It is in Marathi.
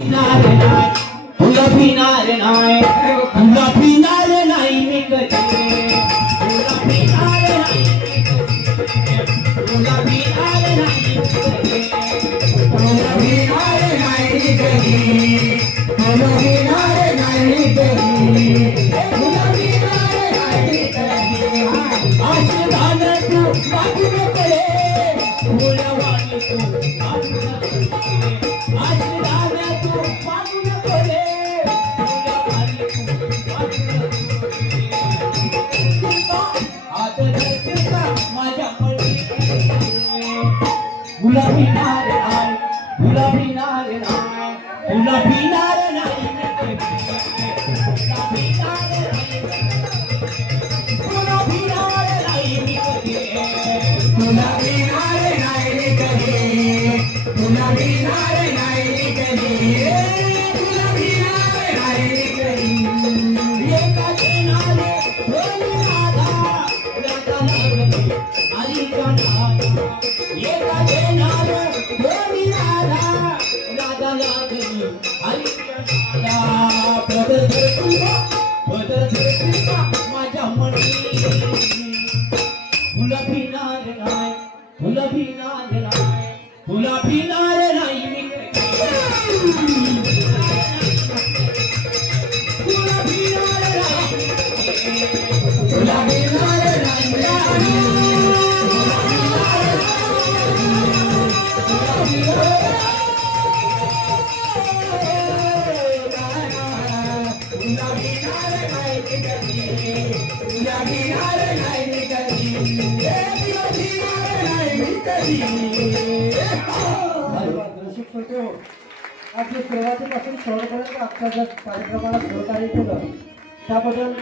पिणार नाही तुला पिणार नाही तुला पिणार नाही मी कधी तुला पिणार नाही तुला पिणार नाही तुला पिणार नाही कधी तुला पिणार नाही कधी तुला पिणार नाही कधी असे झालं तू वागू नको रे तुला वागू तू वागू गुलाबी नारे आहे गुलाबी नारे नाही तुला पिणार नाही गुलाबी नारे नाही तुला पिणार नाही मी कधी तुला पिणार नाही बदल तुला बदल तुला माझ्या मनी तुला पिणार नाही तुला पिणार नाही तुला पिणार नाही तुला पिणार नाही. तुला पिणार नाही. तुला नाही कधी तुला नाही कधी तुला नाही कधी हो आपली सुरुवातीपासून शेवटपर्यंत आजच्या ज्या कार्यक्रमाला सहकार्य केलं त्याबद्दल